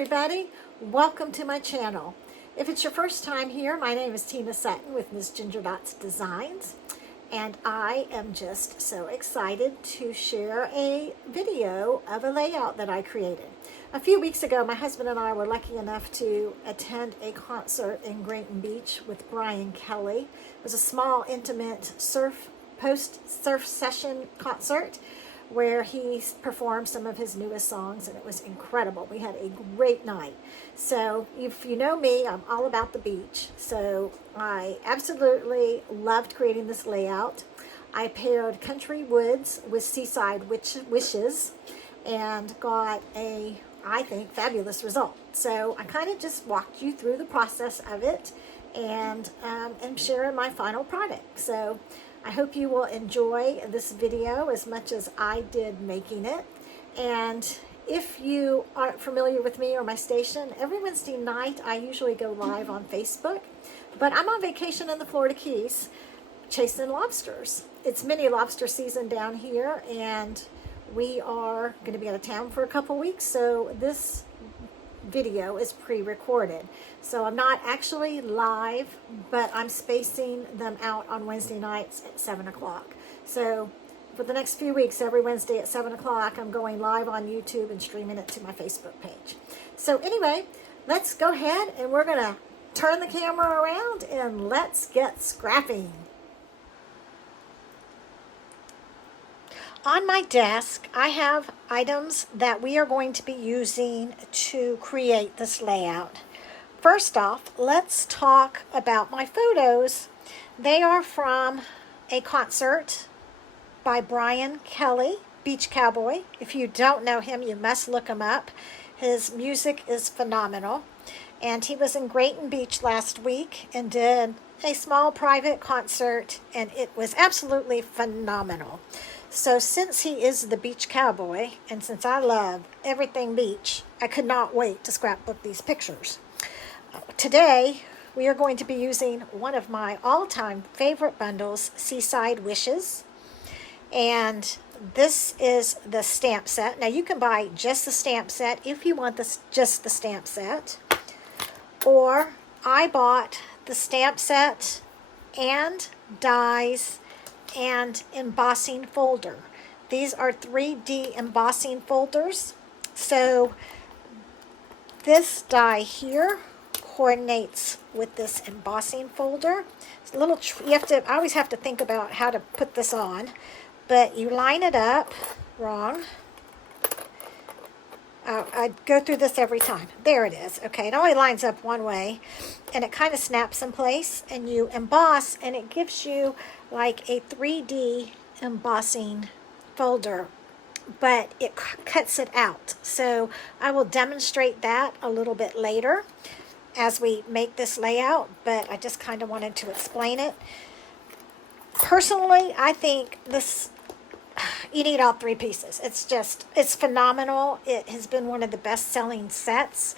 everybody, welcome to my channel. If it's your first time here, my name is Tina Sutton with Ms. Ginger Dots Designs, and I am just so excited to share a video of a layout that I created. A few weeks ago, my husband and I were lucky enough to attend a concert in Grayton Beach with Brian Kelly. It was a small, intimate post-surf session concert where he performed some of his newest songs, and it was incredible. We had a great night. So if you know me, I'm all about the beach. So I absolutely loved creating this layout. I paired country woods with seaside wishes and got a, I think, fabulous result. So I kind of just walked you through the process of it and sharing my final product. So I hope you will enjoy this video as much as I did making it. And if you aren't familiar with me or my station, every Wednesday night I usually go live on Facebook, but I'm on vacation in the Florida Keys chasing lobsters. It's mini lobster season down here, and we are going to be out of town for a couple weeks, so this video is pre-recorded. So I'm not actually live, but I'm spacing them out on Wednesday nights at 7 o'clock. So for the next few weeks, every Wednesday at 7 o'clock, I'm going live on YouTube and streaming it to my Facebook page. So anyway, let's go ahead and we're going to turn the camera around and let's get scrapping. On my desk, I have items that we are going to be using to create this layout. First off, let's talk about my photos. They are from a concert by Brian Kelly, Beach Cowboy. If you don't know him, you must look him up. His music is phenomenal. And he was in Grayton Beach last week and did a small private concert, and it was absolutely phenomenal. So since he is the beach cowboy, and since I love everything beach, I could not wait to scrapbook these pictures. Today, we are going to be using one of my all-time favorite bundles, Seaside Wishes. And this is the stamp set. Now, you can buy just the stamp set if you want just the stamp set. Or I bought the stamp set and dies and embossing folder. These are 3D embossing folders. So this die here coordinates with this embossing folder. It's a little I always have to think about how to put this on, but you line it up wrong. I go through this every time. There it is. Okay, it only lines up one way, and it kind of snaps in place, and you emboss, and it gives you like a 3D embossing folder, but it cuts it out. So I will demonstrate that a little bit later as we make this layout, but I just kind of wanted to explain it. Personally, I think this, you need all three pieces. It's phenomenal. It has been one of the best-selling sets.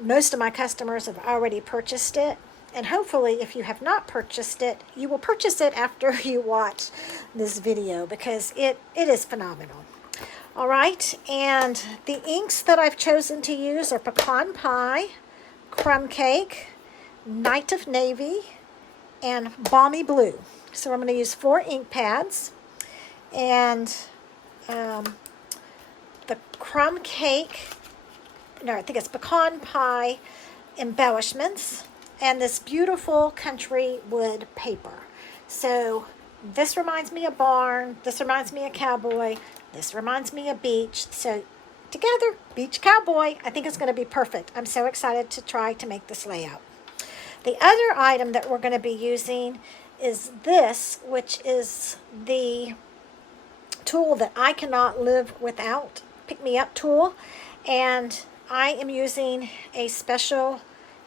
Most of my customers have already purchased it. And hopefully, if you have not purchased it, you will purchase it after you watch this video, because it is phenomenal. All right, and the inks that I've chosen to use are Pecan Pie, Crumb Cake, Night of Navy, and Balmy Blue. So I'm going to use 4 ink pads. And the Crumb Cake, no, I think it's Pecan Pie embellishments, and this beautiful country wood paper. So this reminds me of barn, this reminds me of cowboy, this reminds me of beach. So together, beach cowboy, I think it's going to be perfect. I'm so excited to try to make this layout. The other item that we're going to be using is this, which is the tool that I cannot live without, Pick Me Up tool. And I am using a special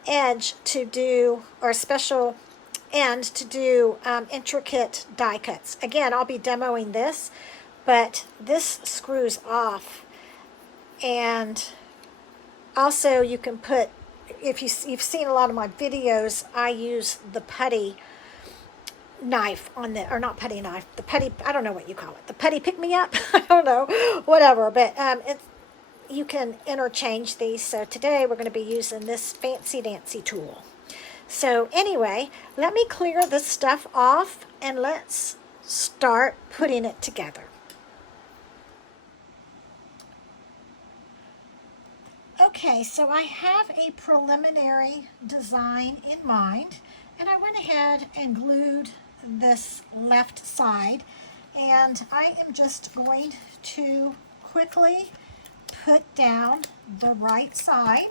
edge to do, or a special end to do intricate die cuts. Again, I'll be demoing this, but this screws off. And also you can put, if you've seen a lot of my videos, I use the putty knife on the, or not putty knife, the putty, I don't know what you call it, the putty pick me up, I don't know, whatever, but you can interchange these. So today we're going to be using this fancy dancy tool. So anyway, let me clear this stuff off and let's start putting it together. Okay, so I have a preliminary design in mind, and I went ahead and glued this left side, and I am just going to quickly put down the right side.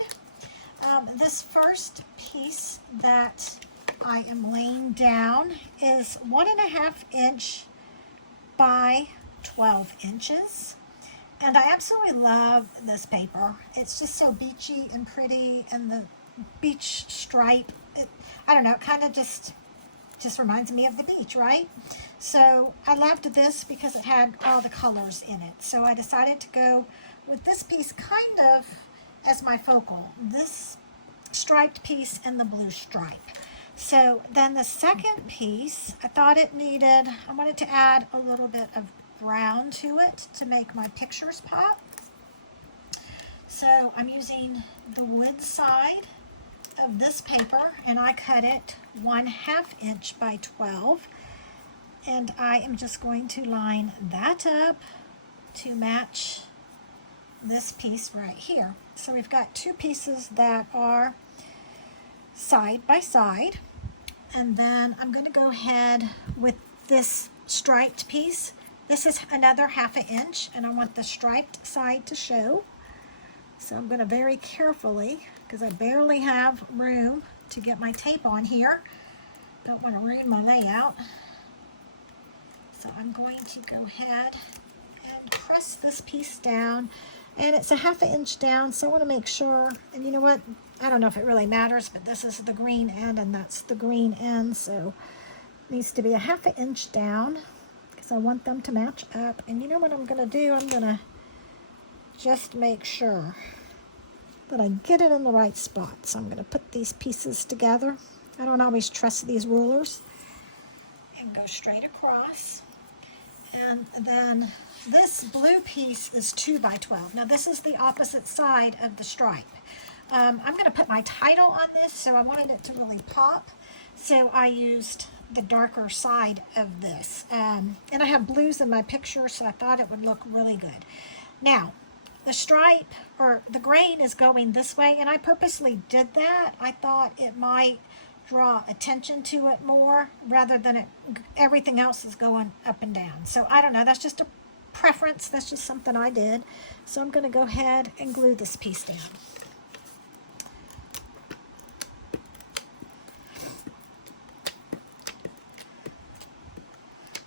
This first piece that I am laying down is 1.5 inch by 12 inches. And I absolutely love this paper. It's just so beachy and pretty, and the beach stripe, I don't know, it kind of just reminds me of the beach, right? So I loved this because it had all the colors in it. So I decided to go with this piece kind of as my focal, this striped piece and the blue stripe. So then the second piece, I wanted to add a little bit of brown to it to make my pictures pop. So I'm using the wood side of this paper, and I cut it 1/2 inch by 12, and I am just going to line that up to match this piece right here. So we've got two pieces that are side by side, and then I'm going to go ahead with this striped piece. This is another 1/2 inch, and I want the striped side to show. So I'm going to very carefully, because I barely have room to get my tape on here. Don't want to ruin my layout. So I'm going to go ahead and press this piece down. And it's a 1/2 inch down, so I want to make sure, and you know what, I don't know if it really matters, but this is the green end and that's the green end, so it needs to be a 1/2 inch down. I want them to match up. And you know what I'm going to do? I'm going to just make sure that I get it in the right spot. So I'm going to put these pieces together. I don't always trust these rulers. And go straight across. And then this blue piece is 2 by 12. Now this is the opposite side of the stripe. I'm going to put my title on this, so I wanted it to really pop. So I used the darker side of this. And I have blues in my picture, so I thought it would look really good. Now, the stripe, or the grain, is going this way, and I purposely did that. I thought it might draw attention to it more, rather than everything else is going up and down. So I don't know, that's just a preference. That's just something I did. So I'm going to go ahead and glue this piece down.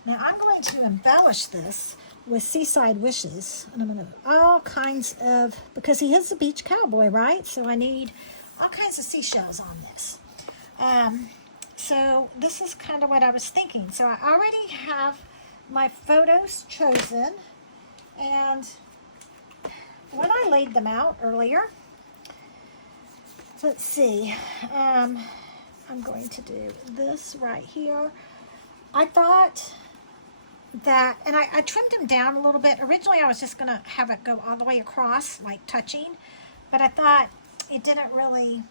Now I'm going to embellish this with Seaside Wishes, and I'm going to all kinds of, because he is a beach cowboy, right? So I need all kinds of seashells on this. So this is kind of what I was thinking. So I already have my photos chosen, and when I laid them out earlier, let's see, I'm going to do this right here. I thought that, and I trimmed them down a little bit. Originally I was just going to have it go all the way across, like touching, but I thought it didn't really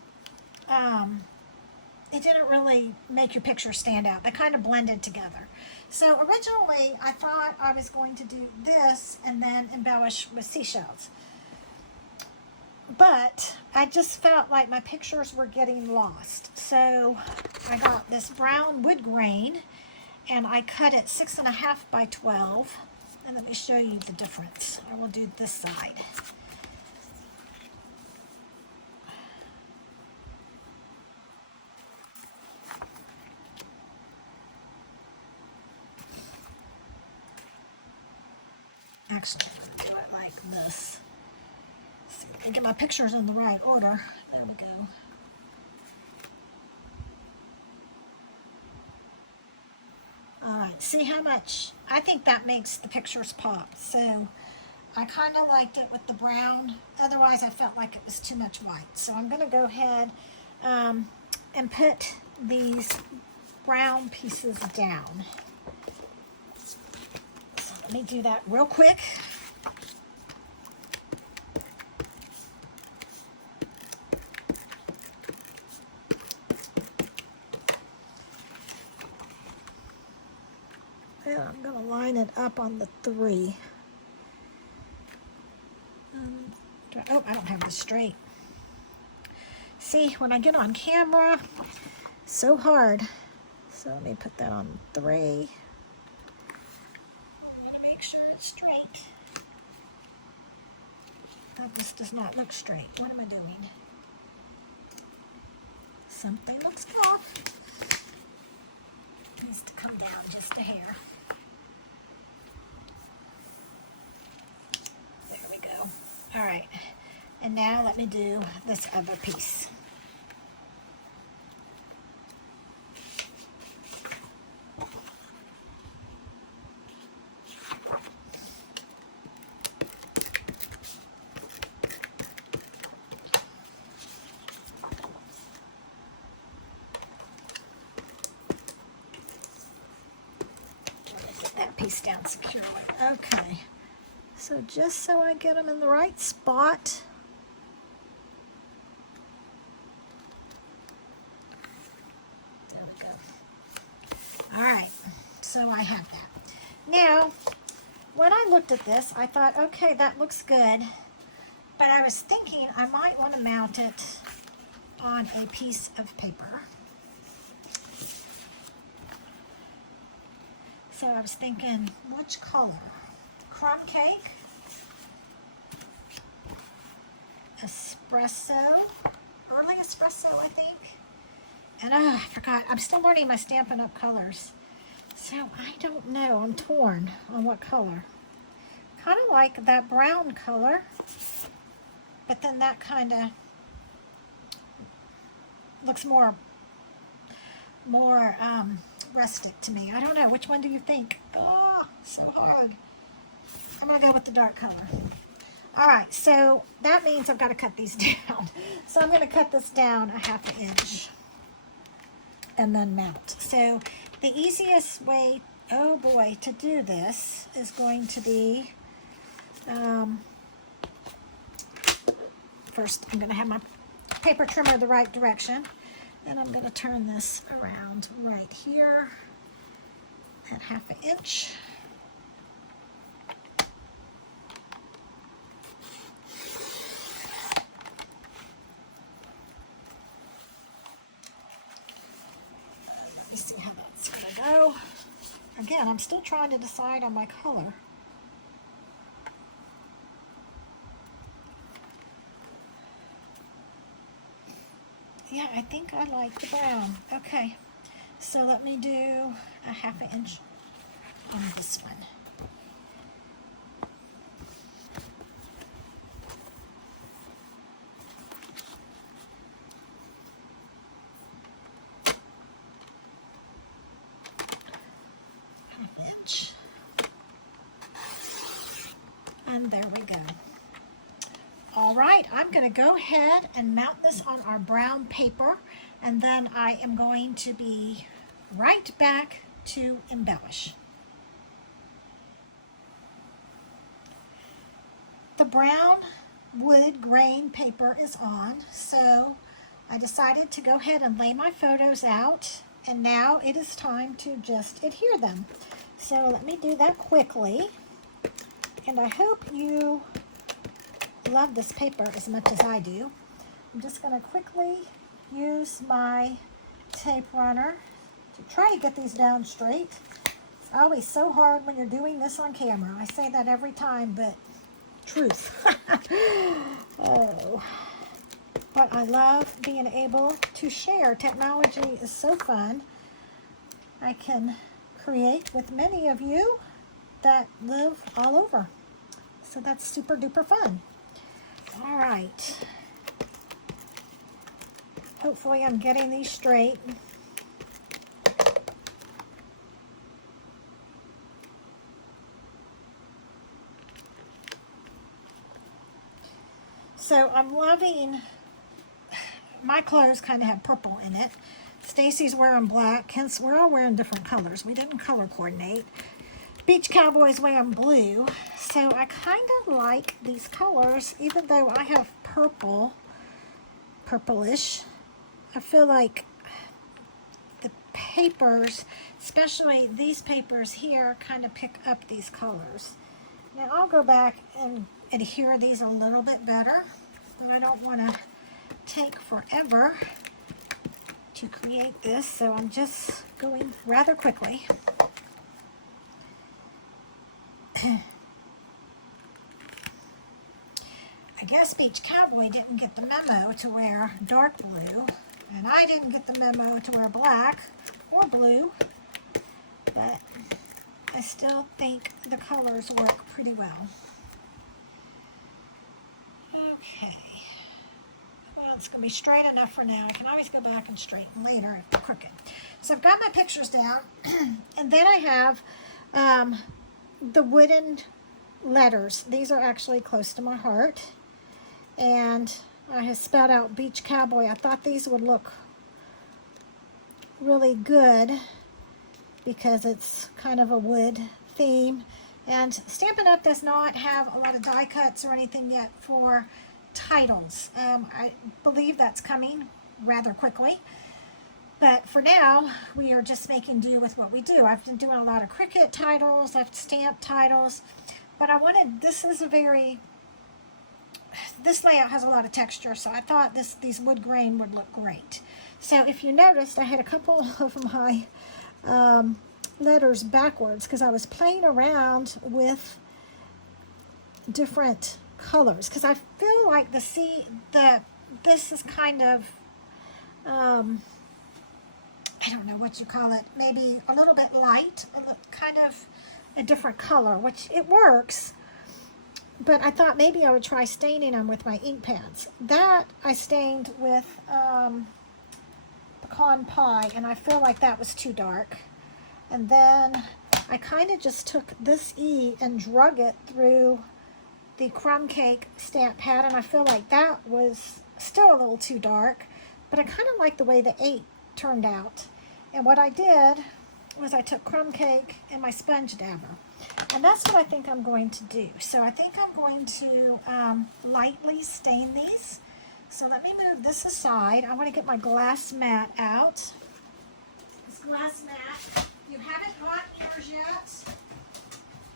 make your picture stand out. They kind of blended together. So originally I thought I was going to do this and then embellish with seashells, but I just felt like my pictures were getting lost. So I got this brown wood grain, and I cut it 6.5 by 12. And let me show you the difference. I will do this side. Actually, I'm going to do it like this. See if I can get my pictures in the right order. There we go. Alright, see how much? I think that makes the pictures pop. So I kind of liked it with the brown. Otherwise, I felt like it was too much white. So I'm going to go ahead and put these brown pieces down. So let me do that real quick. And I'm going to line it up on the 3. Oh, I don't have this straight. See, when I get on camera, so hard. So let me put that on 3. I'm going to make sure it's straight. This does not look straight. What am I doing? Something looks off. Needs to come down just a hair. There we go. All right. And now let me do this other piece. That piece down securely. Okay, so just so I get them in the right spot, there we go. All right, so I have that. Now, when I looked at this, I thought, okay, that looks good, but I was thinking I might want to mount it on a piece of paper. So I was thinking, which color? Crumb cake, espresso, early espresso, I think. And I forgot, I'm still learning my Stampin' Up! Colors. So I don't know, I'm torn on what color. Kind of like that brown color, but then that kind of looks more rustic to me. I don't know. Which one do you think? Oh, so hard. I'm going to go with the dark color. All right, so that means I've got to cut these down. So I'm going to cut this down a 1/2 inch and then mount. So the easiest way, oh boy, to do this is going to be, first I'm going to have my paper trimmer the right direction. And I'm going to turn this around right here at 1/2 inch. Let me see how that's going to go. Again, I'm still trying to decide on my color. Yeah, I think I like the brown. Okay, so let me do a 1/2 inch on this one. Inch. And there we go. All right, I'm going to go ahead and mount this on our brown paper, and then I am going to be right back to embellish. The brown wood grain paper is on, so I decided to go ahead and lay my photos out, and now it is time to just adhere them. So let me do that quickly, and I hope you love this paper as much as I do. I'm just going to quickly use my tape runner to try to get these down straight. It's always so hard when you're doing this on camera. I say that every time, but truth. Oh, but I love being able to share. Technology is so fun. I can create with many of you that live all over. So that's super duper fun. All right. Hopefully I'm getting these straight. So I'm loving, my clothes kind of have purple in it. Stacy's wearing black, hence we're all wearing different colors. We didn't color coordinate. Beach Cowboy's wearing blue. So I kind of like these colors, even though I have purple, purplish. I feel like the papers, especially these papers here, kind of pick up these colors. Now I'll go back and adhere these a little bit better, but I don't want to take forever to create this, so I'm just going rather quickly. I guess Beach Cowboy didn't get the memo to wear dark blue, and I didn't get the memo to wear black or blue, but I still think the colors work pretty well. Okay. Well, it's going to be straight enough for now. I can always go back and straighten later if it's crooked. So I've got my pictures down, and then I have the wooden letters. These are actually close to my heart, and I have spelled out Beach Cowboy. I thought these would look really good because it's kind of a wood theme, and Stampin' Up! Does not have a lot of die cuts or anything yet for titles. I believe that's coming rather quickly, but for now we are just making do with what we do. I've been doing a lot of Cricut titles, I've stamped titles, but I wanted, this layout has a lot of texture, so I thought these wood grain would look great. So if you noticed, I had a couple of my letters backwards because I was playing around with different colors, because I feel like this is kind of I don't know what you call it, maybe a little bit light, kind of a different color, which it works, but I thought maybe I would try staining them with my ink pads. That I stained with pecan pie, and I feel like that was too dark. And then I kind of just took this E and drug it through the crumb cake stamp pad, and I feel like that was still a little too dark, but I kind of like the way the 8 turned out. And what I did was I took crumb cake and my sponge dabber, and that's what I think I'm going to do. So I think I'm going to lightly stain these. So let me move this aside. I want to get my glass mat out. This glass mat, if you haven't gotten yours yet,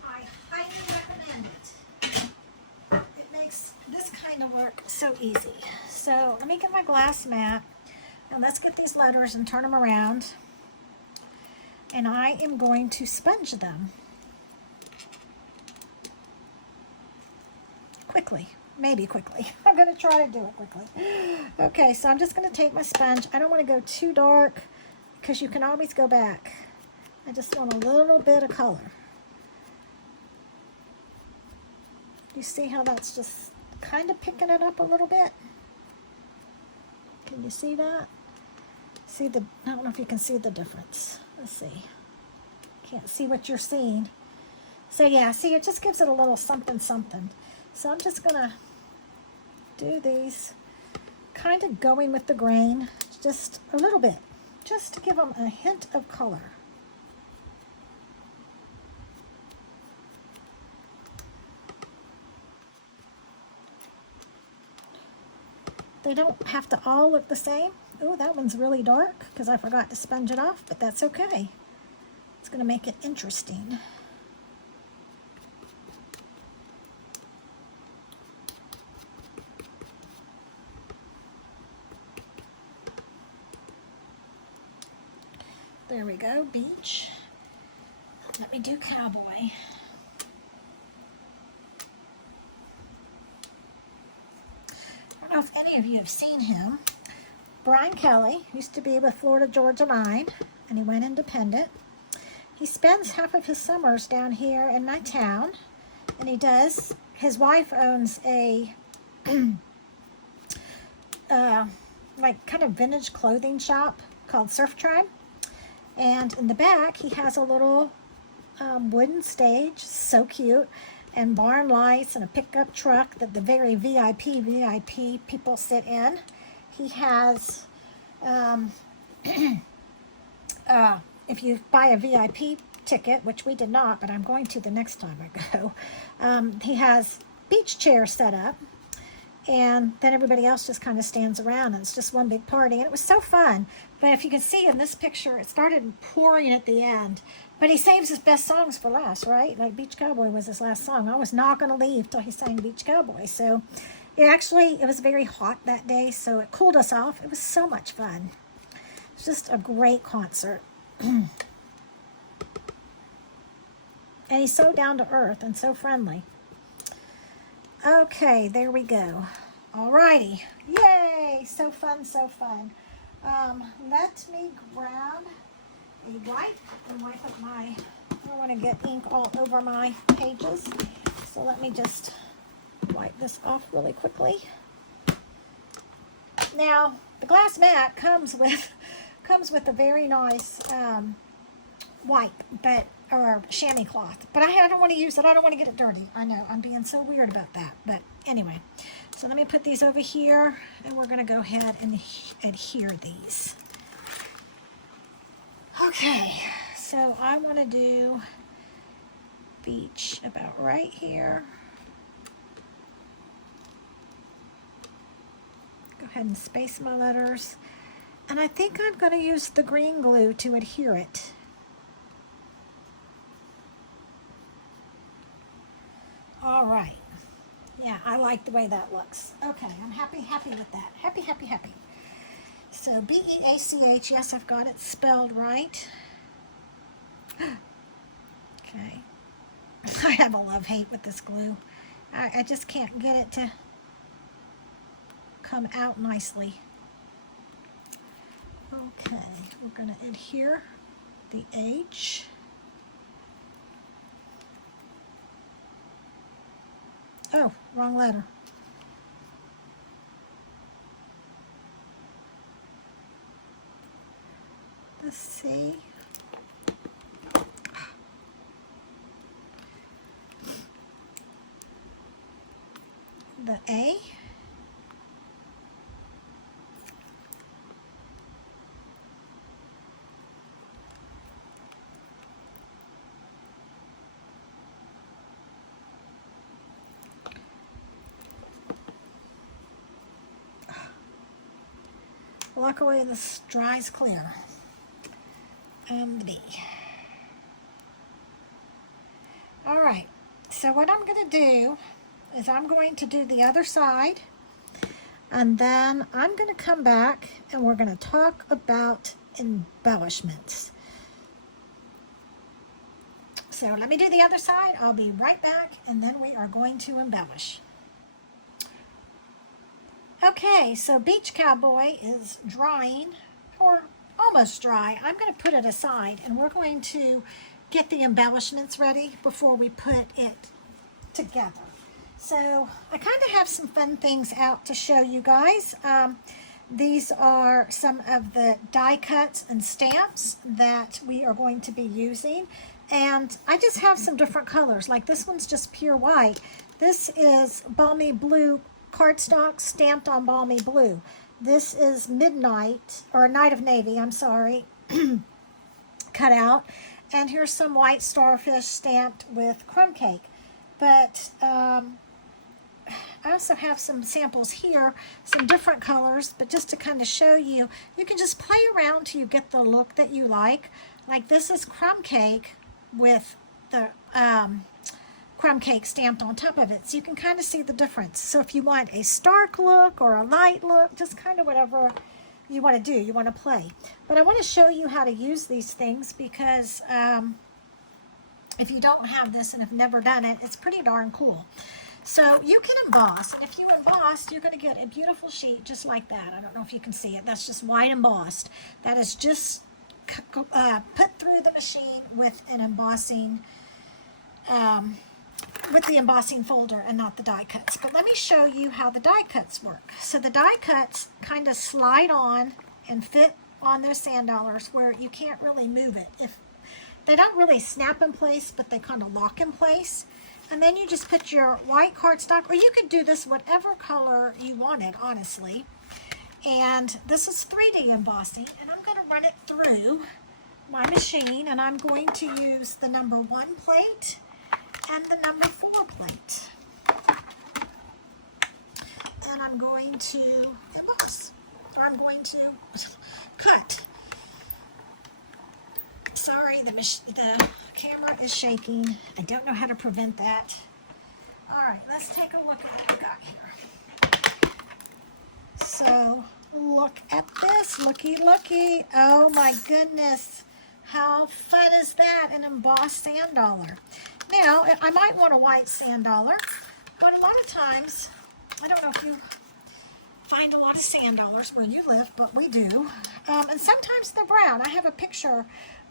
I highly recommend it. It makes this kind of work so easy. So let me get my glass mat, and let's get these letters and turn them around. And I am going to sponge them quickly. Maybe quickly. I'm going to try to do it quickly. Okay, so I'm just going to take my sponge. I don't want to go too dark because you can always go back. I just want a little bit of color. You see how that's just kind of picking it up a little bit? Can you see that? I don't know if you can see the difference. Let's see. Can't see what you're seeing. So yeah, see, it just gives it a little something something. So I'm just gonna do these, kind of going with the grain, just a little bit, just to give them a hint of color. They don't have to all look the same. Oh, that one's really dark because I forgot to sponge it off, but that's okay. It's going to make it interesting. There we go, beach. Let me do cowboy. I don't know if any of you have seen him. Brian Kelly used to be with Florida Georgia Line, and he went independent. He spends half of his summers down here in my town, and his wife owns a like kind of vintage clothing shop called Surf Tribe, and in the back he has a little wooden stage, so cute, and barn lights and a pickup truck that the very VIP people sit in. He has, if you buy a VIP ticket, which we did not, but I'm going to the next time I go, he has beach chairs set up, and then everybody else just kind of stands around, and it's just one big party, and it was so fun. But if you can see in this picture, it started pouring at the end. But he saves his best songs for last, right? Like Beach Cowboy was his last song. I was not going to leave till he sang Beach Cowboy. So it was very hot that day, so it cooled us off. It was so much fun. It's just a great concert. And he's so down to earth and so friendly. Okay, there we go. Alrighty. Yay! So fun, so fun. Let me grab a wipe and wipe up I don't want to get ink all over my pages. So let me just wipe this off really quickly. Now, the glass mat comes with a very nice wipe, or chamois cloth. But I don't want to use it. I don't want to get it dirty. I know, I'm being so weird about that. But anyway, so let me put these over here, and we're going to go ahead and adhere these. Okay, so I want to do beach about right here. Go ahead and space my letters. And I think I'm going to use the green glue to adhere it. All right. Yeah, I like the way that looks. Okay, I'm happy with that. Happy. So B-E-A-C-H, yes, I've got it spelled right. Okay. I have a love-hate with this glue. I just can't get it to come out nicely. Okay, we're going to adhere the H. Oh, wrong letter. The C. The A. Luckily, this dries clear. And the B. All right, so what I'm going to do is I'm going to do the other side, and then I'm going to come back and we're going to talk about embellishments. So let me do the other side. I'll be right back, and then we are going to embellish. Okay, so Beach Cowboy is drying, or almost dry. I'm going to put it aside, and we're going to get the embellishments ready before we put it together. So I kind of have some fun things out to show you guys. These are some of the die cuts and stamps that we are going to be using. And I just have some different colors. Like this one's just pure white. This is balmy blue cardstock stamped on balmy blue. This is midnight, or Night of Navy, I'm sorry, cut out. And here's some white starfish stamped with crumb cake. But I also have some samples here, some different colors, but just to kind of show you, you can just play around till you get the look that you like. Like this is crumb cake with the crumb cake stamped on top of it, so you can kind of see the difference. So if you want a stark look or a light look, just kind of whatever you want to do, you want to play. But I want to show you how to use these things because if you don't have this and have never done it, it's pretty darn cool. So you can emboss, and if you emboss, you're going to get a beautiful sheet just like that. I don't know if you can see it. That's just white embossed. That is just put through the machine with an embossing with the embossing folder and not the die cuts. But let me show you how the die cuts work. So the die cuts kind of slide on and fit on those sand dollars where you can't really move it. If they don't really snap in place, but they kind of lock in place. And then you just put your white cardstock, or you could do this whatever color you wanted, honestly. And this is 3D embossing, and I'm going to run it through my machine, and I'm going to use the number 1 plate and the number 4 plate. then I'm going to emboss, or I'm going to cut. Sorry, the camera is shaking. I don't know how to prevent that. All right, let's take a look at what we got here. So, look at this. Looky, looky. Oh my goodness. How fun is that? An embossed sand dollar. Now, I might want a white sand dollar, but a lot of times, I don't know if you find a lot of sand dollars where you live, but we do. And sometimes they're brown. I have a picture,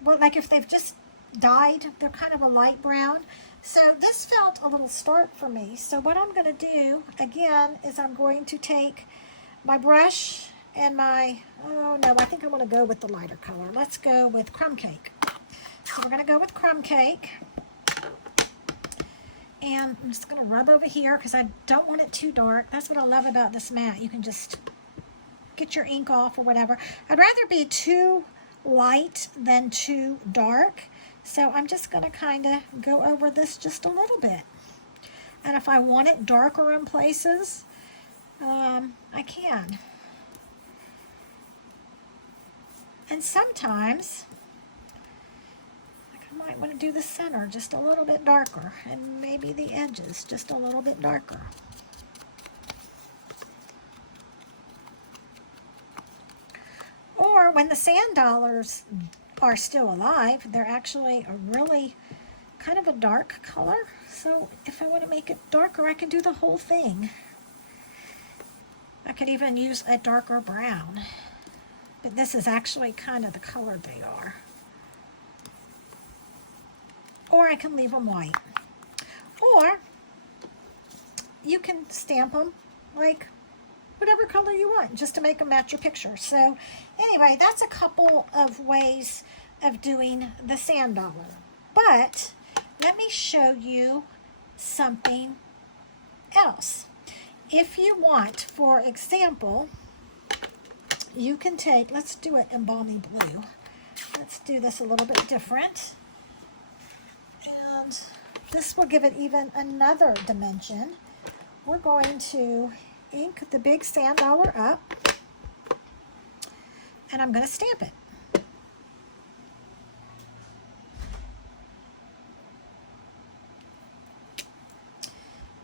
but like if they've just dyed, they're kind of a light brown. So this felt a little stark for me. So what I'm going to do, again, is I'm going to take my brush and my, oh no, I think I'm going to go with the lighter color. Let's go with crumb cake. So we're going to go with crumb cake. And I'm just going to rub over here because I don't want it too dark. That's what I love about this mat. You can just get your ink off or whatever. I'd rather be too light than too dark. So I'm just going to kind of go over this just a little bit. And if I want it darker in places, I can. And sometimes I might want to do the center just a little bit darker, and maybe the edges just a little bit darker. Or when the sand dollars are still alive, they're actually a really kind of a dark color. So if I want to make it darker, I can do the whole thing. I could even use a darker brown, but this is actually kind of the color they are. Or I can leave them white. Or you can stamp them like whatever color you want, just to make them match your picture. So anyway, that's a couple of ways of doing the sand dollar. But let me show you something else. If you want, for example, you can take, let's do it in balmy blue. Let's do this a little bit different. And this will give it even another dimension. We're going to ink the big sand dollar up, and I'm going to stamp it.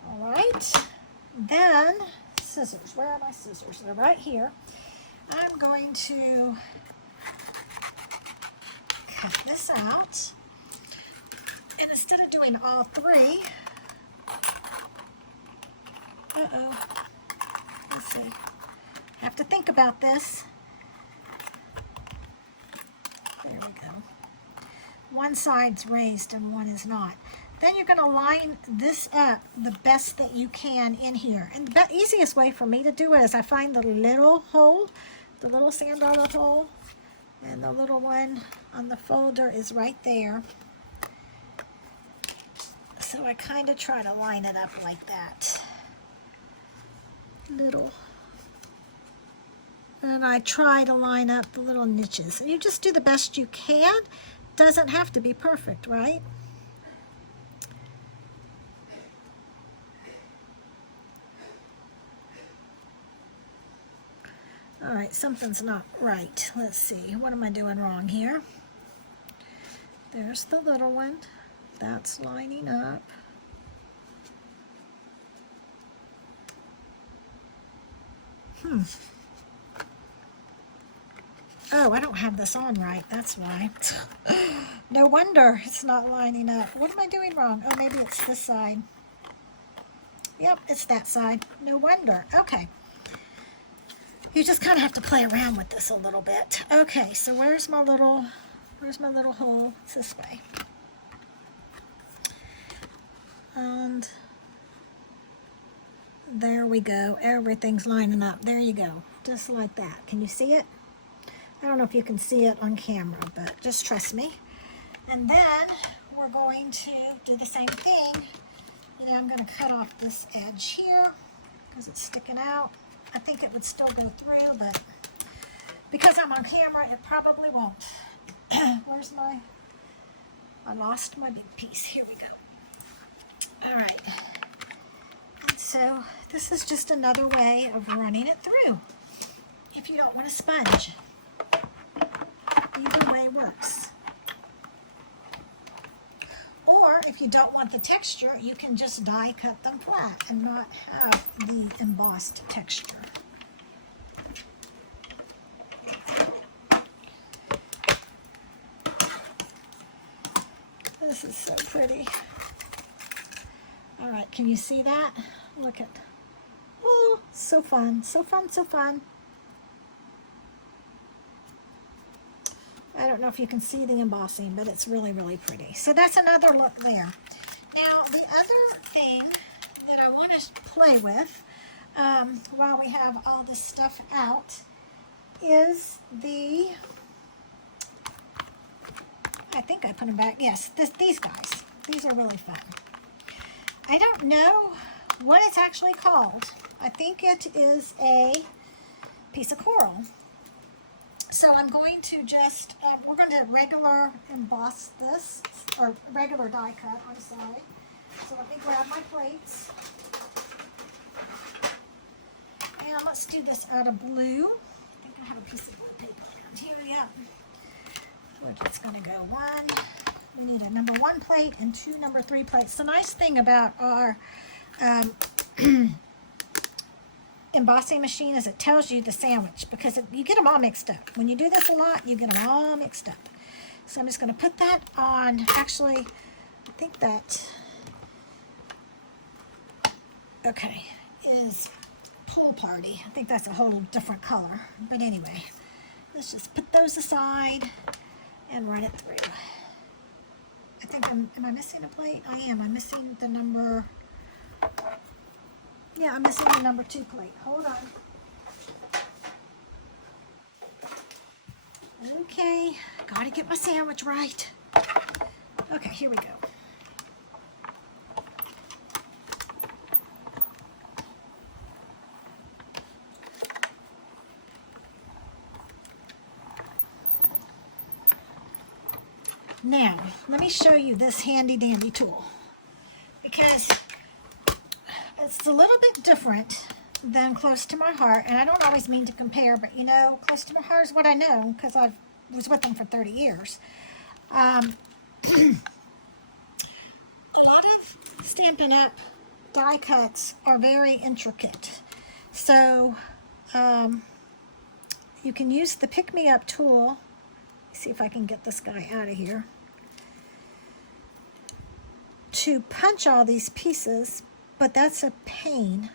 All right, then scissors. Where are my scissors? They're right here. I'm going to cut this out. And instead of doing all three, let's see, have to think about this. There we go. One side's raised and one is not. Then you're going to line this up the best that you can in here. And the easiest way for me to do it is I find the little hole, the little sand dollar hole, and the little one on the folder is right there. So I kind of try to line it up like that. Little. And I try to line up the little niches. And you just do the best you can. Doesn't have to be perfect, right? All right, something's not right. Let's see. What am I doing wrong here? There's the little one. That's lining up. Oh, I don't have this on right. That's why. No wonder it's not lining up. What am I doing wrong? Oh, maybe it's this side. Yep, it's that side. No wonder. Okay. You just kind of have to play around with this a little bit. Okay, so where's my little hole? It's this way. And there we go. Everything's lining up. There you go. Just like that. Can you see it? I don't know if you can see it on camera, but just trust me. And then we're going to do the same thing. You know, I'm going to cut off this edge here because it's sticking out. I think it would still go through, but because I'm on camera, it probably won't. Where's my, I lost my big piece. Here we go. All right. And so this is just another way of running it through. If you don't want a sponge, either way works. Or if you don't want the texture, you can just die cut them flat and not have the embossed texture. This is so pretty. All right, can you see that? Look at, oh, so fun, so fun, so fun. I don't know if you can see the embossing, but it's really, really pretty. So that's another look there. Now, the other thing that I want to play with while we have all this stuff out is the, I think I put them back, yes, these guys. These are really fun. I don't know what it's actually called. I think it is a piece of coral. So I'm going to just, we're going to regular emboss this, or regular die cut, I'm sorry. So let me grab my plates. And let's do this out of blue. I think I have a piece of blue paper around here, yeah. We're just going to go one. We need a number 1 plate and 2 number 3 plates. The nice thing about our embossing machine is it tells you the sandwich, because you get them all mixed up. When you do this a lot, you get them all mixed up. So I'm just going to put that on. Actually, I think that, okay, is Pool Party. I think that's a whole different color. But anyway, let's just put those aside and run it through. I think am I missing a plate? I am. I'm missing the number, yeah, I'm missing the number 2 plate. Hold on. Okay, gotta get my sandwich right. Okay, here we go. Now, let me show you this handy dandy tool, because it's a little bit different than Close to My Heart, and I don't always mean to compare, but you know, Close to My Heart is what I know, because I was with them for 30 years. A lot of Stampin' Up! Die cuts are very intricate, so you can use the Pick Me Up tool. See if I can get this guy out of here, to punch all these pieces, but that's a pain.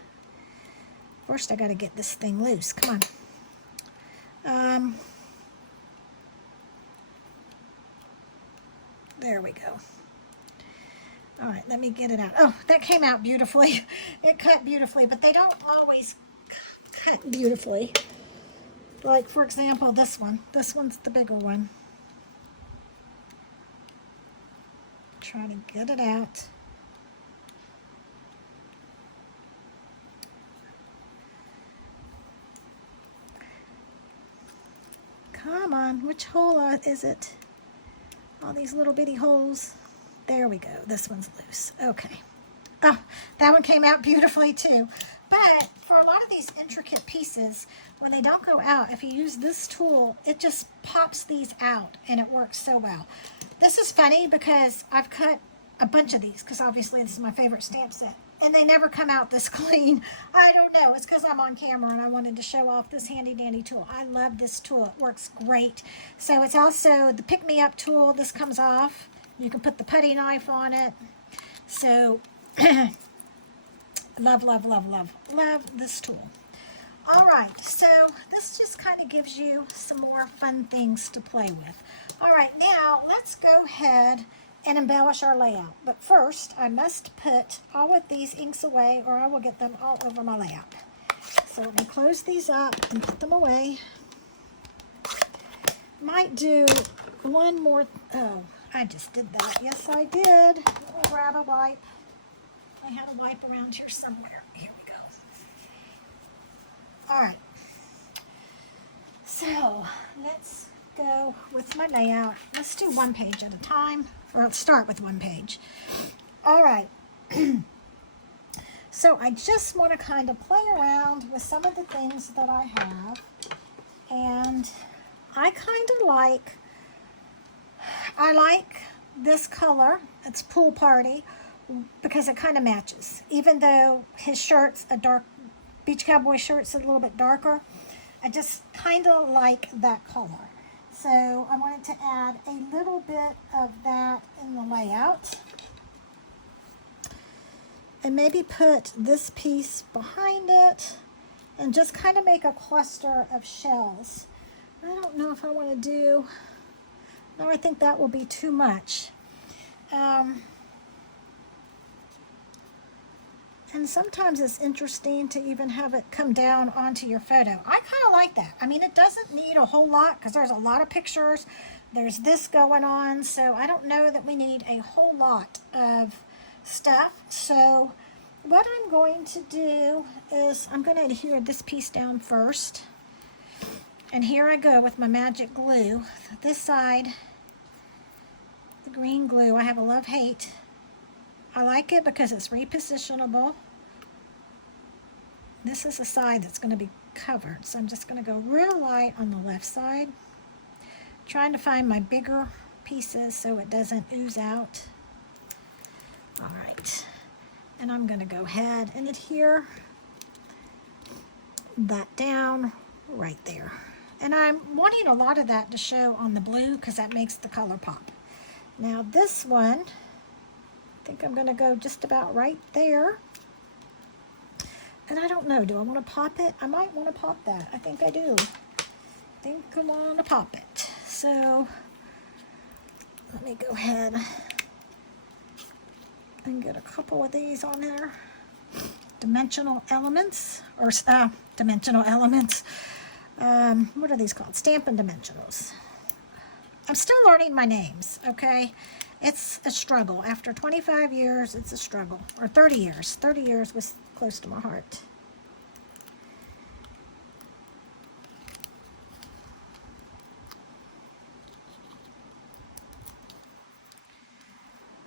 First I got to get this thing loose. Come on. There we go. All right, let me get it out. Oh, that came out beautifully. It cut beautifully, but they don't always cut beautifully. Like, for example, this one. This one's the bigger one. Try to get it out. Come on, which hole is it? All these little bitty holes. There we go. This one's loose. Okay. Oh, that one came out beautifully too. But for a lot of these intricate pieces, when they don't go out, if you use this tool, it just pops these out and it works so well. This is funny because I've cut a bunch of these, because obviously this is my favorite stamp set, and they never come out this clean. I don't know. It's because I'm on camera and I wanted to show off this handy dandy tool. I love this tool. It works great. So it's also the Pick Me Up tool. This comes off. You can put the putty knife on it. So love, love, love, love, love this tool. All right, so this just kind of gives you some more fun things to play with. All right, now let's go ahead and embellish our layout. But first, I must put all of these inks away, or I will get them all over my layout. So let me close these up and put them away. Might do one more. Oh, I just did that. Yes, I did. Let me grab a wipe. I have a wipe around here somewhere. Here we go. All right. So let's go with my layout. Let's do one page at a time, or let's start with one page. All right. So I just want to kind of play around with some of the things that I have. And I kind of I like this color. It's Pool Party because it kind of matches. Even though his shirt's a dark, Beach Cowboy shirt's a little bit darker, I just kind of like that color. So I wanted to add a little bit of that in the layout. And maybe put this piece behind it and just kind of make a cluster of shells. I don't know if I want to do, no, I think that will be too much. And sometimes it's interesting to even have it come down onto your photo. I kind of like that. I mean, it doesn't need a whole lot because there's a lot of pictures. There's this going on, so I don't know that we need a whole lot of stuff. So what I'm going to do is I'm going to adhere this piece down first. And here I go with my magic glue. This side, the green glue, I have a love-hate. I like it because it's repositionable. This is the side that's going to be covered. So I'm just going to go real light on the left side. Trying to find my bigger pieces so it doesn't ooze out. All right. And I'm going to go ahead and adhere that down right there. And I'm wanting a lot of that to show on the blue because that makes the color pop. Now this one, I think I'm going to go just about right there. And I don't know, do I want to pop it? I might want to pop that. I think I do. I think I want to pop it. So let me go ahead and get a couple of these on there. Dimensional elements, or dimensional elements. What are these called? Stampin' Dimensionals. I'm still learning my names, okay? It's a struggle. After 25 years, it's a struggle. Or 30 years. 30 years was close to my heart.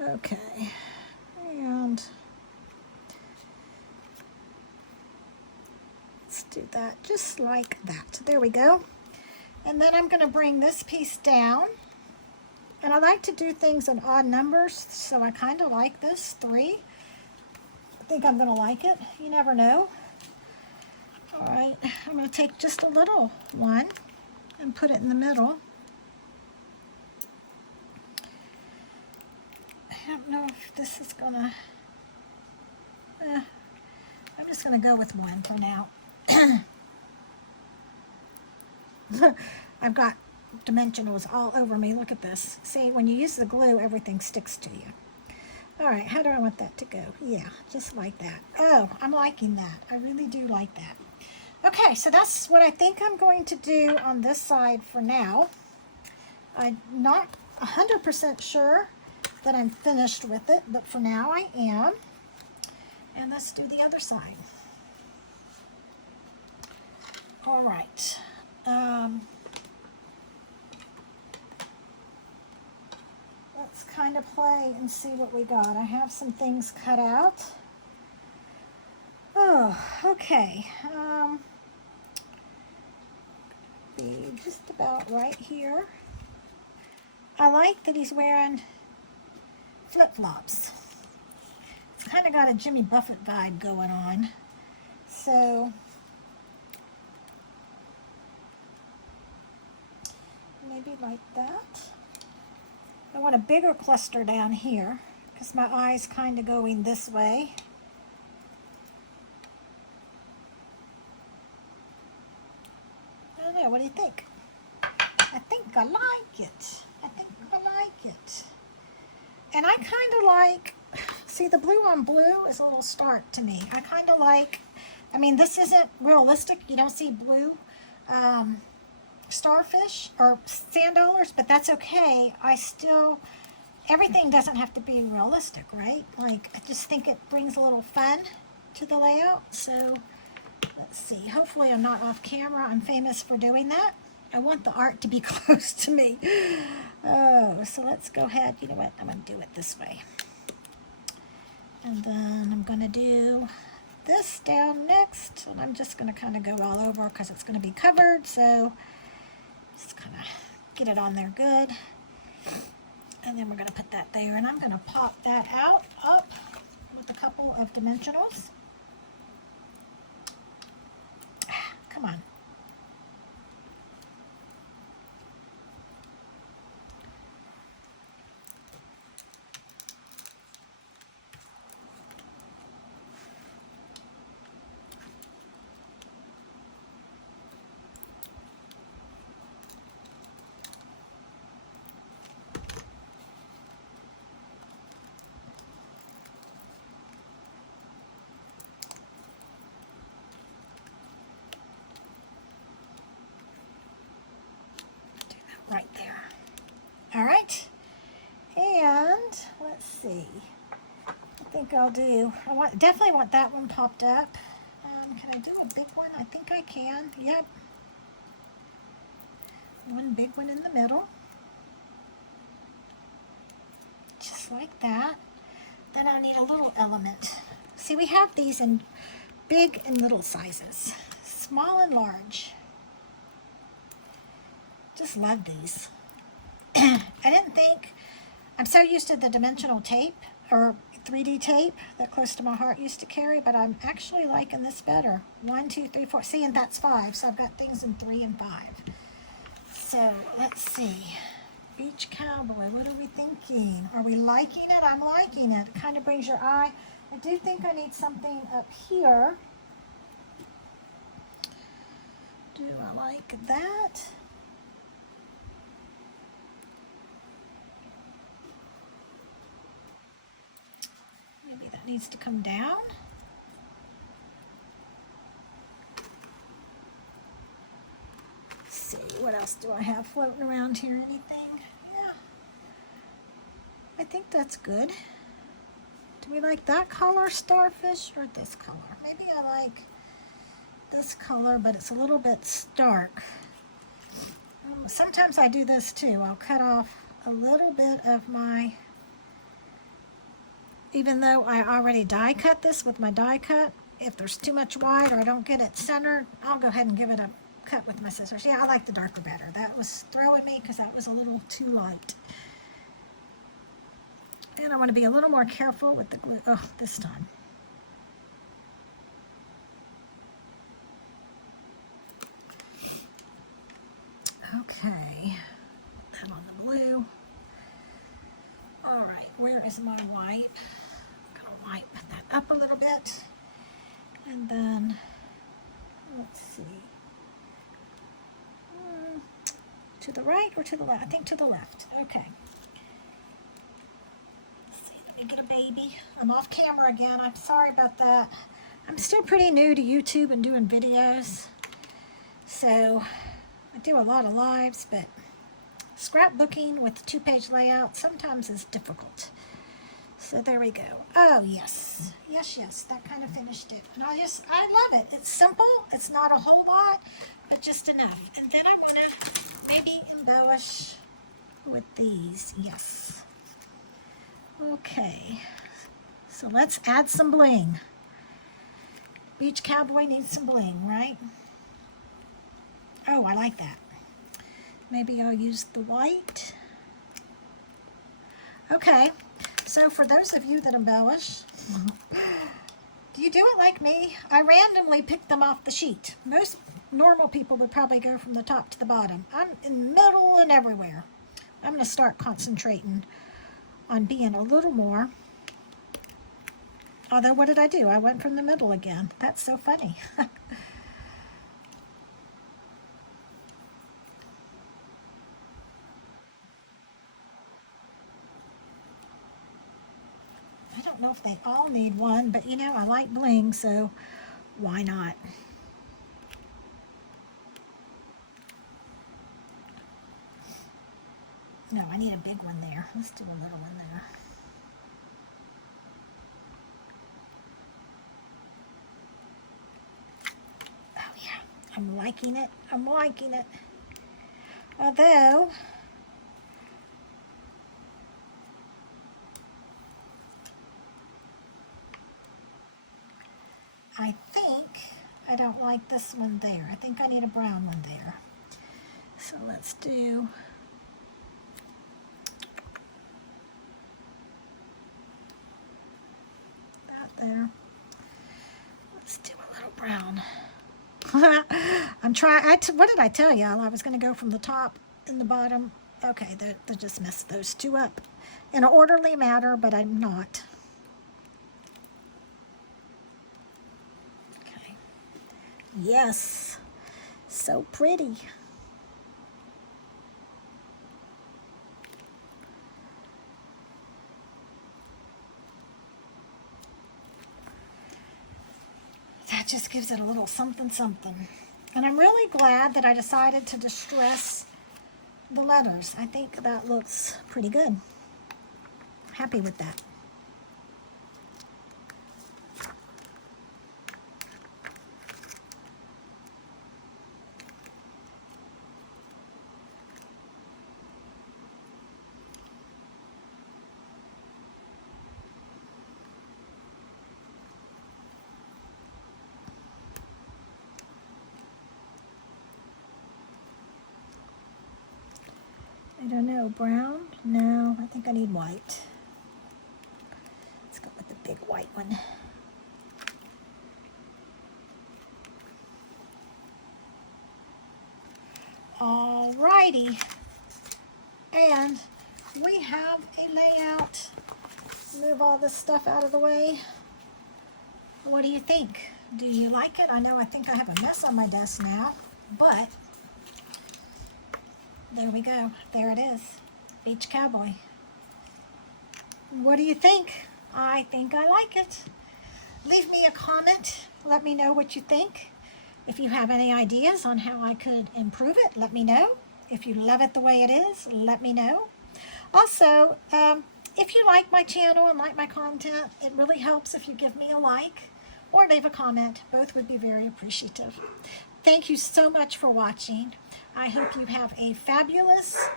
Okay. And let's do that just like that. There we go. And then I'm going to bring this piece down. And I like to do things in odd numbers, so I kind of like this, 3. I think I'm going to like it. You never know. All right, I'm going to take just a little one and put it in the middle. I don't know if this is going to... I'm just going to go with one for now. I've got dimensionals all over me. Look at this. See, when you use the glue, everything sticks to you. All right, how do I want that to go? Yeah, just like that. Oh, I'm liking that. I really do like that. Okay, so that's what I think I'm going to do on this side for now. I'm not 100% sure that I'm finished with it, but for now I am. And let's do the other side. All right. Let's kind of play and see what we got. I have some things cut out. Oh, okay. Be just about right here. I like that he's wearing flip-flops. It's kind of got a Jimmy Buffett vibe going on. So maybe like that. I want a bigger cluster down here because my eye's kind of going this way. I don't know, what do you think? I think I like it. I think I like it. And I kind of like, see, the blue on blue is a little stark to me. I kind of like, I mean, this isn't realistic. You don't see blue starfish or sand dollars, but that's okay. I still, everything doesn't have to be realistic, right? Like, I just think it brings a little fun to the layout. So let's see, hopefully I'm not off camera. I'm famous for doing that. I want the art to be close to me. Oh, so let's go ahead. You know what? I'm going to do it this way. And then I'm going to do this down next, and I'm just going to kind of go all over because it's going to be covered, so just kind of get it on there good. And then we're going to put that there, and I'm going to pop that out up with a couple of dimensionals. Come on. Right there. All right, and let's see. I think I'll do. Definitely want that one popped up. Can I do a big one? I think I can. Yep. One big one in the middle, just like that. Then I need a little element. See, we have these in big and little sizes, small and large. Just love these. I didn't think, I'm so used to the dimensional tape or 3D tape that Close to My Heart used to carry, but I'm actually liking this better. 1, 2, 3, 4. See, and that's 5, so I've got things in 3 and 5. So let's see. Beach Cowboy, what are we thinking? Are we liking it? I'm liking it. It kind of brings your eye. I do think I need something up here. Do I like that? Maybe that needs to come down. Let's see, what else do I have floating around here? Anything? Yeah. I think that's good. Do we like that color starfish or this color? Maybe I like this color, but it's a little bit stark. Sometimes I do this too. I'll cut off a little bit of my, even though I already die cut this with my die cut, if there's too much white or I don't get it centered, I'll go ahead and give it a cut with my scissors. Yeah, I like the darker better. That was throwing me because that was a little too light. And I want to be a little more careful with the glue, this time. Okay, put that on the blue. All right, where is my wipe? I'm gonna wipe that up a little bit. And then, let's see. To the right or to the left? I think to the left. Okay. Let's see, let me get a baby. I'm off camera again. I'm sorry about that. I'm still pretty new to YouTube and doing videos. So, I do a lot of lives, but scrapbooking with 2-page layout sometimes is difficult. So there we go. Oh, yes. Yes, yes. That kind of finished it. And I love it. It's simple. It's not a whole lot, but just enough. And then I want to maybe embellish with these. Yes. Okay. So let's add some bling. Beach Cowboy needs some bling, right? Oh, I like that. Maybe I'll use the white. Okay. So for those of you that embellish, do you do it like me? I randomly pick them off the sheet. Most normal people would probably go from the top to the bottom. I'm in the middle and everywhere. I'm going to start concentrating on being a little more. Although, what did I do? I went from the middle again. That's so funny. I don't know if they all need one, but you know, I like bling, so why not? No, I need a big one there. Let's do a little one there. Oh yeah, I'm liking it. I'm liking it. Although, I think I don't like this one there. I think I need a brown one there. So let's do that there. Let's do a little brown. I'm trying. What did I tell y'all? I was going to go from the top and the bottom. Okay, they just messed those two up in an orderly manner, but I'm not. Okay. Yes, so pretty. That just gives it a little something something. And I'm really glad that I decided to distress the letters. I think that looks pretty good. Happy with that. I don't know, brown? No, I think I need white. Let's go with the big white one. Alrighty, and we have a layout. Move all this stuff out of the way. What do you think? Do you like it? I think I have a mess on my desk now, but there we go. There it is. Beach Cowboy. What do you think? I think I like it. Leave me a comment. Let me know what you think. If you have any ideas on how I could improve it, let me know. If you love it the way it is, let me know. Also, if you like my channel and like my content, it really helps if you give me a like or leave a comment. Both would be very appreciative. Thank you so much for watching. I hope you have a fabulous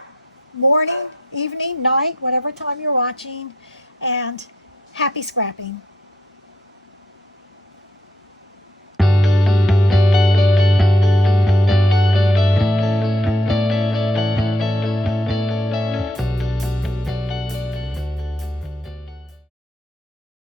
morning, evening, night, whatever time you're watching, and happy scrapping.